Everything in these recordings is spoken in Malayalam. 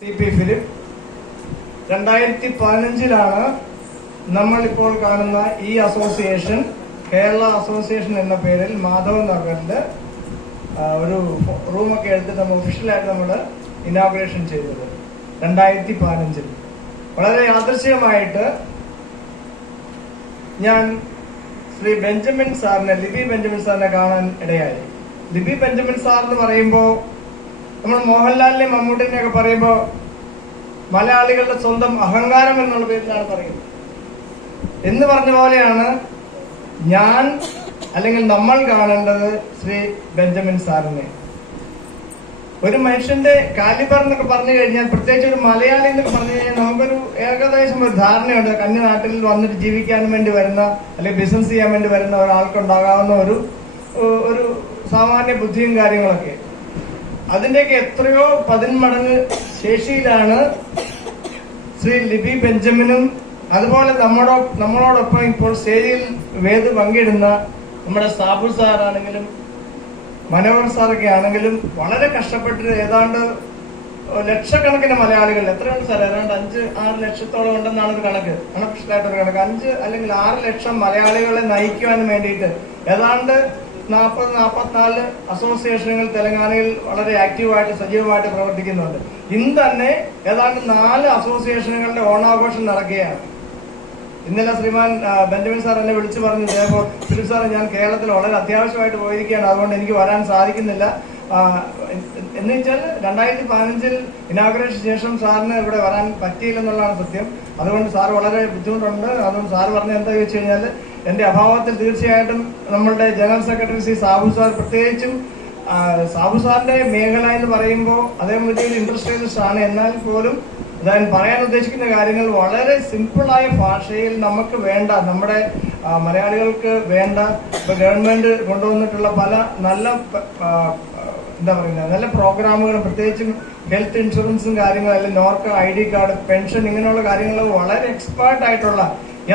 CP ഫിലിം 2015 നമ്മളിപ്പോൾ കാണുന്ന ഈ അസോസിയേഷൻ കേരള അസോസിയേഷൻ എന്ന പേരിൽ മാധവൻ നഗറില് ഒരു റൂമൊക്കെ എടുത്ത് നമ്മൾ ഒഫീഷ്യലായിട്ട് നമ്മൾ ഇനോഗ്രേഷൻ ചെയ്തത് 2015 വളരെ യാദൃശ്ചികമായിട്ട് ഞാൻ ശ്രീ ബെഞ്ചമിൻ സാറിനെ ലിബി ബെഞ്ചമിൻ സാറിനെ കാണാൻ ഇടയായി. ലിബി ബെഞ്ചമിൻ സാർ എന്ന് പറയുമ്പോൾ നമ്മൾ മോഹൻലാലിനെയും മമ്മൂട്ടിനെയും ഒക്കെ പറയുമ്പോൾ മലയാളികളുടെ സ്വന്തം അഹങ്കാരം എന്നുള്ള പേരിലാണ് പറയുന്നത്. എന്ന് പറഞ്ഞ പോലെയാണ് ഞാൻ അല്ലെങ്കിൽ നമ്മൾ കാണേണ്ടത് ശ്രീ ബെഞ്ചമിൻ സാറിനെ. ഒരു മനുഷ്യന്റെ കാലിബർ എന്നൊക്കെ പറഞ്ഞു കഴിഞ്ഞാൽ, പ്രത്യേകിച്ച് ഒരു മലയാളി എന്നൊക്കെ പറഞ്ഞു കഴിഞ്ഞാൽ നമുക്കൊരു ഏകദേശം ഒരു ധാരണയുണ്ട്. അന്യനാട്ടിൽ വന്നിട്ട് ജീവിക്കാൻ വേണ്ടി വരുന്ന അല്ലെങ്കിൽ ബിസിനസ് ചെയ്യാൻ വേണ്ടി വരുന്ന ഒരാൾക്കുണ്ടാകാവുന്ന ഒരു സാമാന്യ ബുദ്ധിയും കാര്യങ്ങളൊക്കെ. അതിന്റെയൊക്കെ എത്രയോ 10 മടങ്ങ് ശേഷിയിലാണ് ശ്രീ ലിബി ബെഞ്ചമിനും അതുപോലെ നമ്മളോടൊപ്പം ഇപ്പോൾ സ്റ്റേജിൽ വേദി പങ്കിടുന്ന നമ്മുടെ സാബു സാറാണെങ്കിലും മനോഹർ സാറൊക്കെ ആണെങ്കിലും വളരെ കഷ്ടപ്പെട്ട് ഏതാണ്ട് ലക്ഷക്കണക്കിന് മലയാളികൾ, എത്രയുണ്ട് സാർ? ഏതാണ്ട് 5-6 ലക്ഷത്തോളം ഉണ്ടെന്നാണ് ഒരു കണക്ക്, അൺഒഫീഷ്യലായിട്ടൊരു കണക്ക്. 5 അല്ലെങ്കിൽ 6 ലക്ഷം മലയാളികളെ നയിക്കുവാൻ വേണ്ടിയിട്ട് ഏതാണ്ട് 40-44 അസോസിയേഷനുകൾ തെലങ്കാനയിൽ വളരെ ആക്റ്റീവായിട്ട് സജീവമായിട്ട് പ്രവർത്തിക്കുന്നുണ്ട്. ഇന്ന് തന്നെ ഏതാണ്ട് 4 അസോസിയേഷനുകളുടെ ഓണാഘോഷം നടക്കുകയാണ്. ഇന്നലെ ശ്രീമാൻ ബെഞ്ചമിൻ സാർ എന്നെ വിളിച്ചു പറഞ്ഞു, ഫിലിപ്പ് സാർ ഞാൻ കേരളത്തിൽ വളരെ അത്യാവശ്യമായിട്ട് പോയിരിക്കുകയാണ്, അതുകൊണ്ട് എനിക്ക് വരാൻ സാധിക്കുന്നില്ല എന്ന് വെച്ചാൽ 2015 ഇനാഗുറേഷൻ ശേഷം സാറിന് ഇവിടെ വരാൻ പറ്റിയില്ലെന്നുള്ളതാണ് സത്യം. അതുകൊണ്ട് സാർ വളരെ ബുദ്ധിമുട്ടുണ്ട്. അതുകൊണ്ട് സാർ പറഞ്ഞ എന്താ ചോദിച്ചു കഴിഞ്ഞാൽ, എന്റെ അഭാവത്തിൽ തീർച്ചയായിട്ടും നമ്മളുടെ general secretary Shri Sabu sir, പ്രത്യേകിച്ചും സാബു സാറിന്റെ മേഖല എന്ന് പറയുമ്പോൾ അദ്ദേഹം വലിയൊരു ഇൻഡസ്ട്രിയലിസ്റ്റ് ആണ്. എന്നാൽ പോലും അദ്ദേഹം പറയാൻ ഉദ്ദേശിക്കുന്ന കാര്യങ്ങൾ വളരെ സിമ്പിളായ ഭാഷയിൽ നമുക്ക് വേണ്ട, നമ്മുടെ മലയാളികൾക്ക് വേണ്ട ഇപ്പൊ ഗവൺമെന്റ് കൊണ്ടുവന്നിട്ടുള്ള പല നല്ല നല്ല പ്രോഗ്രാമുകളും, പ്രത്യേകിച്ചും ഹെൽത്ത് ഇൻഷുറൻസും കാര്യങ്ങളും, അല്ലെങ്കിൽ നോർക്ക ID കാർഡ്, പെൻഷൻ, ഇങ്ങനെയുള്ള കാര്യങ്ങൾ വളരെ എക്സ്പേർട്ട് ആയിട്ടുള്ള,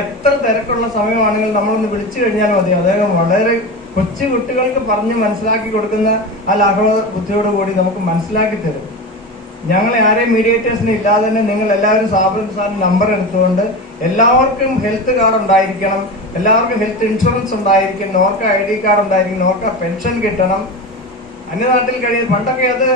എത്ര തിരക്കുള്ള സമയമാണെങ്കിലും നമ്മളൊന്ന് വിളിച്ചു കഴിഞ്ഞാൽ മതി, അദ്ദേഹം വളരെ കൊച്ചു കുട്ടികൾക്ക് പറഞ്ഞ് മനസ്സിലാക്കി കൊടുക്കുന്ന ആ ലാഘവ ബുദ്ധിയോടുകൂടി നമുക്ക് മനസ്സിലാക്കി തരും. ഞങ്ങളെ ആരെയും മീഡിയേറ്റേഴ്സിന് ഇല്ലാതെ തന്നെ നിങ്ങൾ എല്ലാവരും സാറിന്റെ നമ്പർ എടുത്തുകൊണ്ട് എല്ലാവർക്കും ഹെൽത്ത് കാർഡ് ഉണ്ടായിരിക്കണം, എല്ലാവർക്കും ഹെൽത്ത് ഇൻഷുറൻസ് ഉണ്ടായിരിക്കും, നോർക്ക ID കാർഡ് ഉണ്ടായിരിക്കും, നോർക്ക പെൻഷൻ കിട്ടണം. അന്യനാട്ടിൽ കഴിയുന്നത് പണ്ടൊക്കെ അത്